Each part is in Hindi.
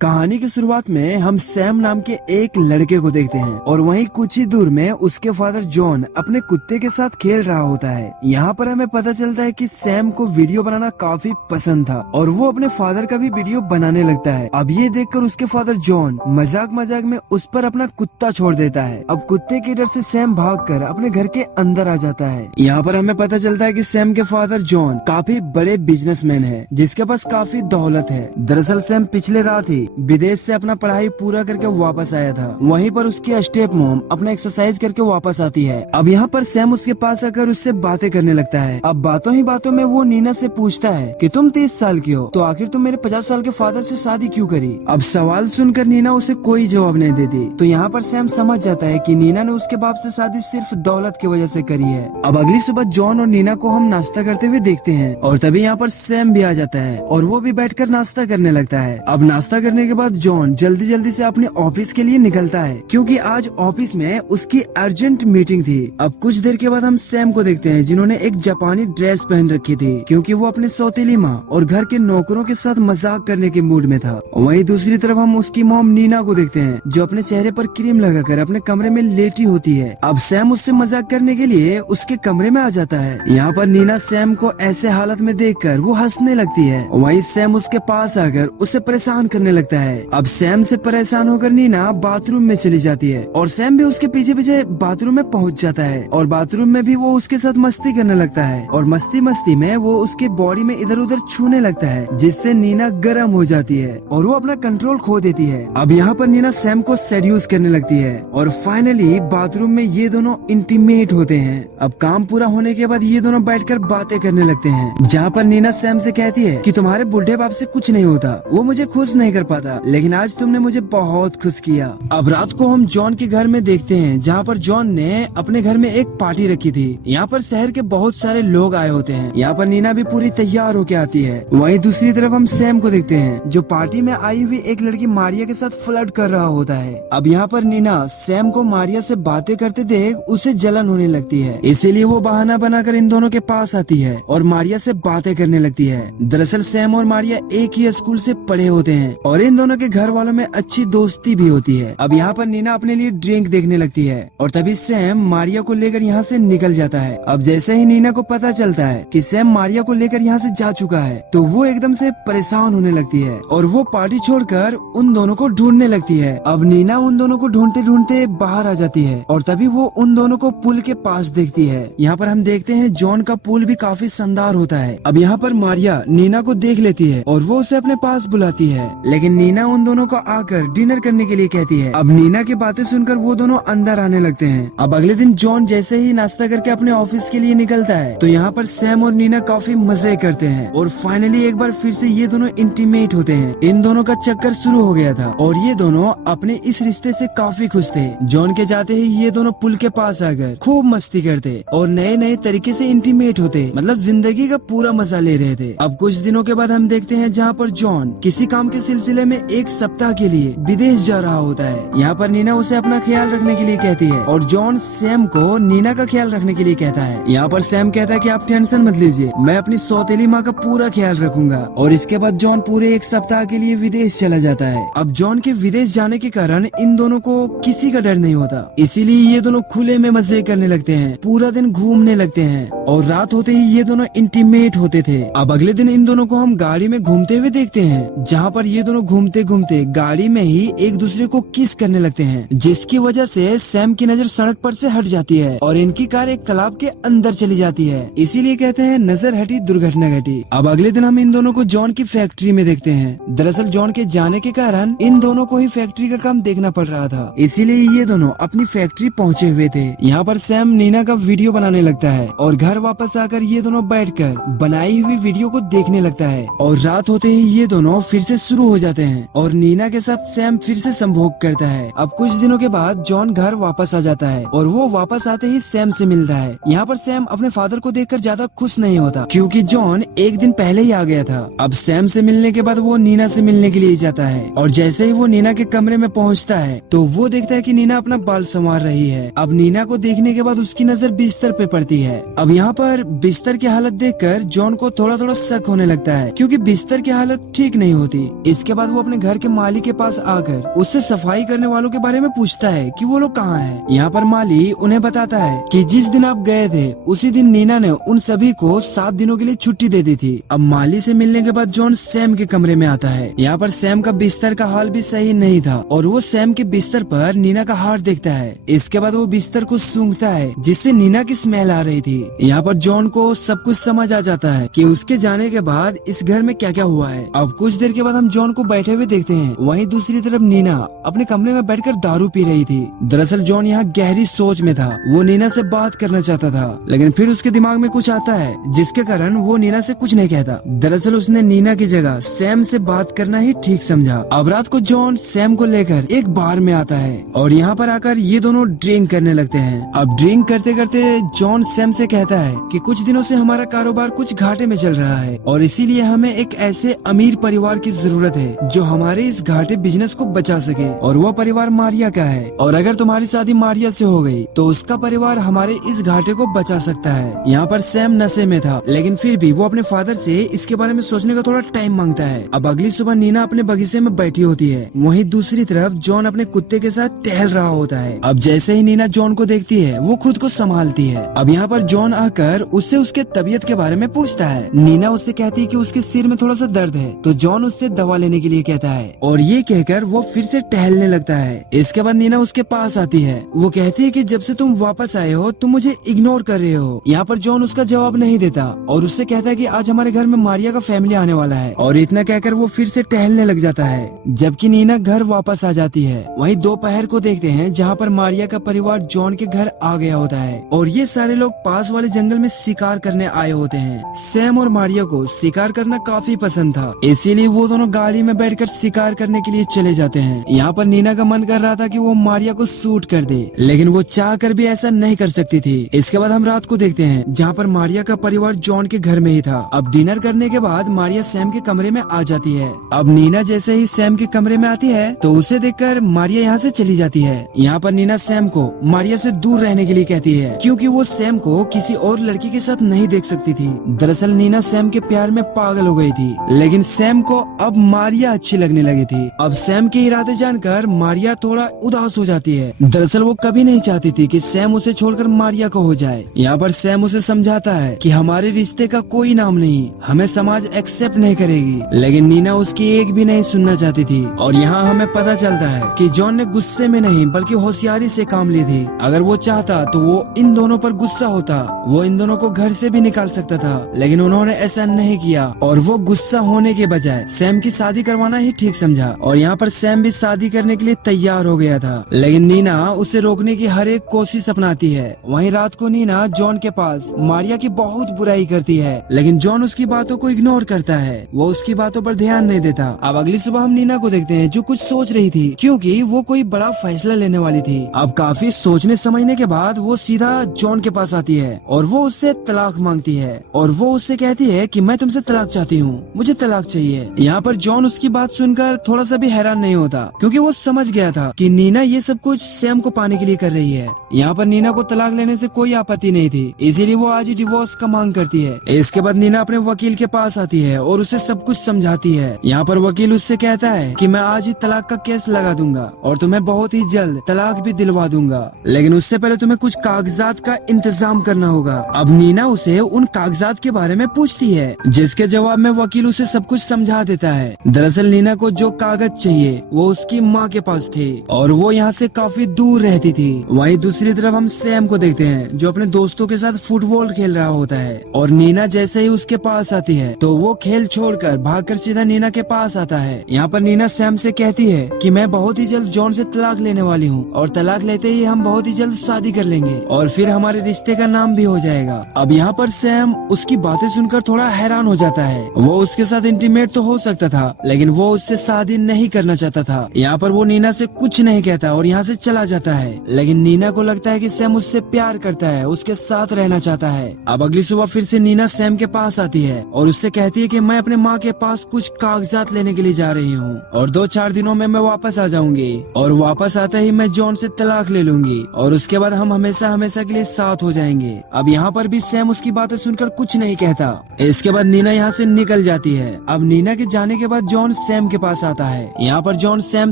कहानी की शुरुआत में हम सैम नाम के एक लड़के को देखते हैं और वहीं कुछ ही दूर में उसके फादर जॉन अपने कुत्ते के साथ खेल रहा होता है। यहाँ पर हमें पता चलता है कि सैम को वीडियो बनाना काफी पसंद था और वो अपने फादर का भी वीडियो बनाने लगता है। अब ये देखकर उसके फादर जॉन मजाक मजाक में उस पर अपना कुत्ता छोड़ देता है। अब कुत्ते के डर से सैम भागकर अपने घर के अंदर आ जाता है। यहाँ पर हमें पता चलता है कि सैम के फादर जॉन काफी बड़े बिजनेसमैन है जिसके पास काफी दौलत है। दरअसल सैम पिछले रात ही विदेश से अपना पढ़ाई पूरा करके वापस आया था। वहीं पर उसकी स्टेप मॉम अपना एक्सरसाइज करके वापस आती है। अब यहाँ पर सैम उसके पास आकर उससे बातें करने लगता है। अब बातों ही बातों में वो नीना से पूछता है कि तुम 30 साल की हो तो आखिर तुम मेरे 50 साल के फादर से शादी क्यों करी। अब सवाल सुनकर नीना उसे कोई जवाब नहीं देती। तो यहाँ पर सैम समझ जाता है कि नीना ने उसके बाप से शादी सिर्फ दौलत की वजह से करी है। अब अगली सुबह जॉन और नीना को हम नाश्ता करते हुए देखते हैं और तभी यहाँ पर सैम भी आ जाता है और वो भी बैठकर नाश्ता करने लगता है। अब नाश्ता करने के बाद जॉन जल्दी जल्दी से अपने ऑफिस के लिए निकलता है क्योंकि आज ऑफिस में उसकी अर्जेंट मीटिंग थी। अब कुछ देर के बाद हम सैम को देखते हैं जिन्होंने एक जापानी ड्रेस पहन रखी थी क्योंकि वो अपने सौतेली माँ और घर के नौकरों के साथ मजाक करने के मूड में था। वहीं दूसरी तरफ हम उसकी मॉम नीना को देखते हैं जो अपने चेहरे पर क्रीम लगाकर अपने कमरे में लेटी होती है। अब सैम उससे मजाक करने के लिए उसके कमरे में आ जाता है। यहाँ पर नीना सैम को ऐसे हालत में देखकर वो हंसने लगती है। वहीं सैम उसके पास आकर उसे परेशान करने लगता है। अब सैम से परेशान होकर नीना बाथरूम में चली जाती है और सैम भी उसके पीछे पीछे बाथरूम में पहुंच जाता है और बाथरूम में भी वो उसके साथ मस्ती करने लगता है और मस्ती मस्ती में वो उसके बॉडी में इधर उधर छूने लगता है जिससे नीना गर्म हो जाती है और वो अपना कंट्रोल खो देती है। अब यहाँ पर नीना सैम को सेड्यूस करने लगती है और फाइनली बाथरूम में ये दोनों इंटीमेट होते हैं। अब काम पूरा होने के बाद ये दोनों बैठकर बातें करने लगते हैं जहाँ पर नीना सैम से कहती है कि तुम्हारे बुढ़े बाप से कुछ नहीं होता, वो मुझे खुश नहीं कर पाता, लेकिन आज तुमने मुझे बहुत खुश किया। अब रात को हम जॉन के घर में देखते हैं जहाँ पर जॉन ने अपने घर में एक पार्टी रखी थी। यहाँ पर शहर के बहुत सारे लोग आए होते हैं। यहाँ पर नीना भी पूरी तैयार होके आती है। वहीं दूसरी तरफ हम सैम को देखते हैं जो पार्टी में आई हुई एक लड़की मारिया के साथ फ्लर्ट कर रहा होता है। अब यहाँ पर नीना सैम को मारिया से बातें करते देख उसे जलन होने लगती है, इसीलिए वो बहाना बनाकर इन दोनों के पास आती है और मारिया से बातें करने लगती है। दरअसल सैम और मारिया एक ही स्कूल से पढ़े होते हैं और इन दोनों के घर वालों में अच्छी दोस्ती भी होती है। अब यहाँ पर नीना अपने लिए ड्रिंक देखने लगती है और तभी सैम मारिया को लेकर यहाँ से निकल जाता है। अब जैसे ही नीना को पता चलता है कि सैम मारिया को लेकर यहाँ से जा चुका है तो वो एकदम से परेशान होने लगती है और वो पार्टी छोड़कर उन दोनों को ढूंढने लगती है। अब नीना उन दोनों को ढूंढते ढूंढते बाहर आ जाती है और तभी वो उन दोनों को पुल के पास देखती है। यहाँ पर हम देखते हैं जॉन का पुल भी काफी शानदार होता है। अब यहाँ पर मारिया नीना को देख लेती है और वो उसे अपने पास बुलाती है, लेकिन नीना उन दोनों को आकर डिनर करने के लिए कहती है। अब नीना की बातें सुनकर वो दोनों अंदर आने लगते हैं। अब अगले दिन जॉन जैसे ही नाश्ता करके अपने ऑफिस के लिए निकलता है तो यहाँ पर सैम और नीना काफी मजे करते हैं और फाइनली एक बार फिर से ये दोनों इंटीमेट होते हैं। इन दोनों का चक्कर शुरू हो गया था और ये दोनों अपने इस रिश्ते से काफी खुश थे। जॉन के जाते ही ये दोनों पुल के पास आकर खूब मस्ती करते और नए नए तरीके से इंटीमेट होते, मतलब जिंदगी का पूरा मजा ले रहे थे। अब कुछ दिनों के बाद हम देखते हैं जहाँ पर जॉन किसी काम के सिलसिले में एक सप्ताह के लिए विदेश जा रहा होता है। यहाँ पर नीना उसे अपना ख्याल रखने के लिए कहती है और जॉन सैम को नीना का ख्याल रखने के लिए कहता है। यहाँ पर सैम कहता है कि आप टेंशन मत लीजिए, मैं अपनी सौतेली माँ का पूरा ख्याल रखूंगा। और इसके बाद जॉन पूरे एक सप्ताह के लिए विदेश चला जाता है। अब जॉन के विदेश जाने के कारण इन दोनों को किसी का डर नहीं होता, इसीलिए ये दोनों खुले में मजे करने लगते हैं, पूरा दिन घूमने लगते हैं और रात होते ही ये दोनों इंटीमेट होते थे। अब अगले दिन इन दोनों को हम गाड़ी में घूमते हुए देखते हैं जहाँ पर ये दोनों घूमते घूमते गाड़ी में ही एक दूसरे को किस करने लगते हैं, जिसकी वजह से सैम की नजर सड़क पर से हट जाती है और इनकी कार एक तालाब के अंदर चली जाती है। इसीलिए कहते हैं नजर हटी दुर्घटना घटी। अब अगले दिन हम इन दोनों को जॉन की फैक्ट्री में देखते हैं। दरअसल जॉन के जाने के कारण इन दोनों को ही फैक्ट्री का काम देखना पड़ रहा था, इसीलिए ये दोनों अपनी फैक्ट्री पहुँचे हुए थे। यहाँ पर सैम नीना का वीडियो बनाने लगता है और घर वापस आकर ये दोनों बैठकर बनाई हुई वीडियो को देखने लगता है और रात होते ही ये दोनों फिर से शुरू हो जाते हैं और नीना के साथ सैम फिर से संभोग करता है। अब कुछ दिनों के बाद जॉन घर वापस आ जाता है और वो वापस आते ही सैम से मिलता है। यहाँ पर सैम अपने फादर को देखकर ज्यादा खुश नहीं होता क्योंकि जॉन एक दिन पहले ही आ गया था। अब सैम से मिलने के बाद वो नीना से मिलने के लिए जाता है और जैसे ही वो नीना के कमरे में पहुँचता है तो वो देखता है कि नीना अपना बाल संवार रही है। अब नीना को देखने के बाद उसकी नजर बिस्तर पे पड़ती है। अब यहाँ पर बिस्तर की हालत देखकर जॉन को थोड़ा थोड़ा शक होने लगता है क्योंकि बिस्तर की हालत ठीक नहीं होती। इसके बाद बाद वो अपने घर के माली के पास आकर उससे सफाई करने वालों के बारे में पूछता है कि वो लोग कहाँ हैं। यहाँ पर माली उन्हें बताता है कि जिस दिन आप गए थे उसी दिन नीना ने उन सभी को 7 दिनों के लिए छुट्टी दे दी थी। अब माली से मिलने के बाद जॉन सैम के कमरे में आता है। यहाँ पर सैम का बिस्तर का हाल भी सही नहीं था और वो सैम के बिस्तर पर नीना का हार देखता है। इसके बाद वो बिस्तर को सूंघता है जिससे नीना की स्मेल आ रही थी। यहाँ पर जॉन को सब कुछ समझ आ जाता है कि उसके जाने के बाद इस घर में क्या क्या हुआ है। अब कुछ देर के बाद हम जॉन को बैठे हुए देखते हैं। वहीं दूसरी तरफ नीना अपने कमरे में बैठकर दारू पी रही थी। दरअसल जॉन यहाँ गहरी सोच में था। वो नीना से बात करना चाहता था लेकिन फिर उसके दिमाग में कुछ आता है जिसके कारण वो नीना से कुछ नहीं कहता। दरअसल उसने नीना की जगह सैम से बात करना ही ठीक समझा। अब रात को जॉन सैम को लेकर एक बार में आता है और यहाँ पर आकर ये दोनों ड्रिंक करने लगते हैं। अब ड्रिंक करते करते जॉन सैम से कहता है कि कुछ दिनों से हमारा कारोबार कुछ घाटे में चल रहा है और इसीलिए हमें एक ऐसे अमीर परिवार की जरूरत है जो हमारे इस घाटे बिजनेस को बचा सके और वो परिवार मारिया का है। और अगर तुम्हारी शादी मारिया से हो गई तो उसका परिवार हमारे इस घाटे को बचा सकता है। यहाँ पर सैम नशे में था लेकिन फिर भी वो अपने फादर से इसके बारे में सोचने का थोड़ा टाइम मांगता है। अब अगली सुबह नीना अपने बगीचे में बैठी होती है। वहीं दूसरी तरफ जॉन अपने कुत्ते के साथ टहल रहा होता है। अब जैसे ही नीना जॉन को देखती है वो खुद को संभालती है। अब यहाँ पर जॉन आकर उससे उसके तबीयत के बारे में पूछता है। नीना उससे कहती है कि उसके सिर में थोड़ा सा दर्द है तो जॉन उससे दवा लेने के लिए कहता है और ये कहकर वो फिर से टहलने लगता है। इसके बाद नीना उसके पास आती है। वो कहती है कि जब से तुम वापस आए हो तुम मुझे इग्नोर कर रहे हो। यहाँ पर जॉन उसका जवाब नहीं देता और उससे कहता है कि आज हमारे घर में मारिया का फैमिली आने वाला है और इतना कहकर वो फिर से टहलने लग जाता है। जबकि नीना घर वापस आ जाती है। वहीं दोपहर को देखते हैं जहाँ पर मारिया का परिवार जॉन के घर आ गया होता है और ये सारे लोग पास वाले जंगल में शिकार करने आए होते हैं। सैम और मारिया को शिकार करना काफी पसंद था इसीलिए वो दोनों गाड़ी में बैठकर शिकार करने के लिए चले जाते हैं। यहाँ पर नीना का मन कर रहा था कि वो मारिया को शूट कर दे लेकिन वो चाह कर भी ऐसा नहीं कर सकती थी। इसके बाद हम रात को देखते हैं जहाँ पर मारिया का परिवार जॉन के घर में ही था। अब डिनर करने के बाद मारिया सैम के कमरे में आ जाती है। अब नीना जैसे ही सैम के कमरे में आती है तो उसे देखकर मारिया यहाँ से चली जाती है। यहाँ पर नीना सैम को मारिया से दूर रहने के लिए कहती है क्योंकि वो सैम को किसी और लड़की के साथ नहीं देख सकती थी। दरअसल नीना सैम के प्यार में पागल हो गई थी लेकिन सैम को अब मारिया अच्छी लगने लगी थी। अब सैम के इरादे जानकर मारिया थोड़ा उदास हो जाती है। दरअसल वो कभी नहीं चाहती थी कि सैम उसे छोड़कर मारिया को हो जाए। यहाँ पर सैम उसे समझाता है कि हमारे रिश्ते का कोई नाम नहीं, हमें समाज एक्सेप्ट नहीं करेगी लेकिन नीना उसकी एक भी नहीं सुनना चाहती थी। और यहाँ हमें पता चलता है कि जॉन ने गुस्से में नहीं बल्कि होशियारी से काम ली थी। अगर वो चाहता तो वो इन दोनों पर गुस्सा होता, वो इन दोनों को घर से भी निकाल सकता था लेकिन उन्होंने ऐसा नहीं किया और वो गुस्सा होने के बजाय सैम की शादी करवाना ही ठीक समझा। और यहाँ पर सैम भी शादी करने के लिए तैयार हो गया था लेकिन नीना उसे रोकने की हर एक कोशिश अपनाती है। वहीं रात को नीना जॉन के पास मारिया की बहुत बुराई करती है लेकिन जॉन उसकी बातों को इग्नोर करता है, वो उसकी बातों पर ध्यान नहीं देता। अब अगली सुबह हम नीना को देखते हैं जो कुछ सोच रही थी क्योंकि वो कोई बड़ा फैसला लेने वाली थी। अब काफी सोचने समझने के बाद वो सीधा जॉन के पास आती है और वो उससे तलाक मांगती है और वो उससे कहती है कि मैं तुमसे तलाक चाहती हूँ, मुझे तलाक चाहिए। यहाँ पर जॉन उसकी बात सुनकर थोड़ा सा भी हैरान नहीं होता क्योंकि वो समझ गया था कि नीना ये सब कुछ सैम को पाने के लिए कर रही है। यहाँ पर नीना को तलाक लेने से कोई आपत्ति नहीं थी इसीलिए वो आज ही डिवोर्स का मांग करती है। इसके बाद नीना अपने वकील के पास आती है और उसे सब कुछ समझाती है। यहाँ पर वकील उससे कहता है कि मैं आज ही तलाक का केस लगा दूंगा और तुम्हें बहुत ही जल्द तलाक भी दिलवा दूंगा लेकिन उससे पहले तुम्हें कुछ कागजात का इंतजाम करना होगा। अब नीना उसे उन कागजात के बारे में पूछती है जिसके जवाब में वकील उसे सब कुछ समझा देता है। दरअसल नीना को जो कागज चाहिए वो उसकी माँ के पास थे और वो यहाँ से काफी दूर रहती थी। वहीं दूसरी तरफ हम सैम को देखते हैं जो अपने दोस्तों के साथ फुटबॉल खेल रहा होता है और नीना जैसे ही उसके पास आती है तो वो खेल छोड़कर भागकर सीधा नीना के पास आता है। यहाँ पर नीना सैम से कहती है कि मैं बहुत ही जल्द जॉन से तलाक लेने वाली हूँ और तलाक लेते ही हम बहुत ही जल्द शादी कर लेंगे और फिर हमारे रिश्ते का नाम भी हो जाएगा। अब यहाँ पर सैम उसकी बातें सुनकर थोड़ा हैरान हो जाता है। वो उसके साथ इंटीमेट तो हो सकता था लेकिन वो उससे शादी नहीं करना चाहता था। यहाँ पर वो नीना से कुछ नहीं कहता और यहाँ से चला जाता है लेकिन नीना को लगता है कि सैम उससे प्यार करता है, उसके साथ रहना चाहता है। अब अगली सुबह फिर से नीना सैम के पास आती है और उससे कहती है कि मैं अपने माँ के पास कुछ कागजात लेने के लिए जा रही हूँ और 2-4 दिनों में मैं वापस आ जाऊंगी और वापस आते ही मैं जॉन से तलाक ले लूंगी और उसके बाद हम हमेशा हमेशा के लिए साथ हो जाएंगे। अब यहाँ पर भी सैम उसकी बातें सुनकर कुछ नहीं कहता। इसके बाद नीना यहाँ से निकल जाती है। अब नीना के जाने के बाद जॉन सैम के पास आता है। यहाँ पर जॉन सैम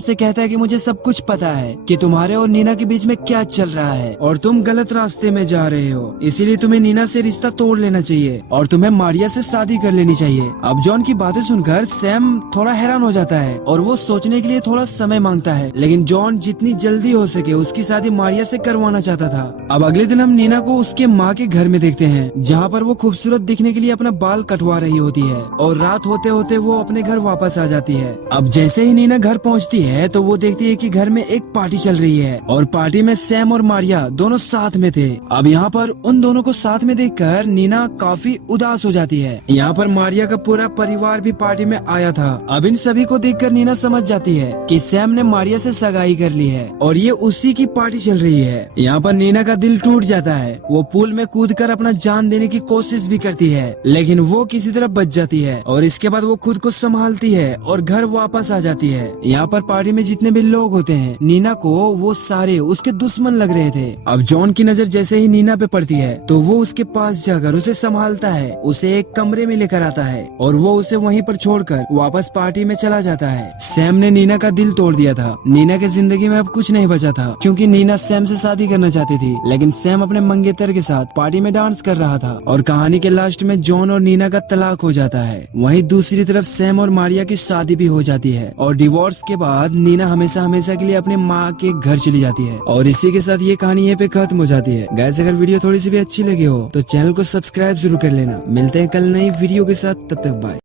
से कहता है कि मुझे सब कुछ पता है कि तुम्हारे और नीना के बीच में क्या चल रहा है और तुम गलत रास्ते में जा रहे हो, इसीलिए तुम्हें नीना से रिश्ता तोड़ लेना चाहिए और तुम्हें मारिया से शादी कर लेनी चाहिए। अब जॉन की बातें सुनकर सैम थोड़ा हैरान हो जाता है और वो सोचने के लिए थोड़ा समय मांगता है, लेकिन जॉन जितनी जल्दी हो सके उसकी शादी मारिया से करवाना चाहता था। अब अगले दिन हम नीना को उसके माँ के घर में देखते हैं, जहाँ पर वो खूबसूरत दिखने के लिए अपना बाल कटवा रही होती है और रात होते होते वो अपने घर वापस आ जाती है। अब जैसे ही नीना घर पहुँचती है तो वो देखती है कि घर में एक पार्टी चल रही है और पार्टी में सैम और मारिया दोनों साथ में थे। अब यहाँ पर उन दोनों को साथ में देखकर नीना काफी उदास हो जाती है। यहाँ पर मारिया का पूरा परिवार भी पार्टी में आया था। अब इन सभी को देखकर नीना समझ जाती है कि सैम ने मारिया से सगाई कर ली है और ये उसी की पार्टी चल रही है। यहाँ पर नीना का दिल टूट जाता है। वो पूल में कूदकर अपना जान देने की कोशिश भी करती है, लेकिन वो किसी तरह बच जाती है और इसके बाद वो खुद को संभालती है और घर वापस आ जाती है। यहाँ पर पार्टी में जितने भी लोग होते हैं, नीना को वो सारे उसके दुश्मन लग रहे थे। अब जॉन की नजर जैसे ही नीना पे पड़ती है तो वो उसके पास जाकर उसे संभालता है, उसे एक कमरे में लेकर आता है और वो उसे वहीं पर छोड़कर वापस पार्टी में चला जाता है। सैम ने नीना का दिल तोड़ दिया था। नीना की जिंदगी में अब कुछ नहीं बचा था, क्योंकि नीना सैम से शादी करना चाहती थी, लेकिन सैम अपने मंगेतर के साथ पार्टी में डांस कर रहा था और कहानी के लास्ट में जॉन और नीना का तलाक हो जाता है। वहीं दूसरी तरफ सैम और मारिया की शादी भी हो जाती है और डिवोर्स के बाद नीना हमेशा हमेशा के लिए अपने माँ के घर चली जाती है। और इसी के साथ ये कहानी यहाँ पे खत्म हो जाती है। गाइस, अगर वीडियो थोड़ी सी भी अच्छी लगी हो तो चैनल को सब्सक्राइब जरूर कर लेना। मिलते हैं कल नई वीडियो के साथ, तब तक बाय।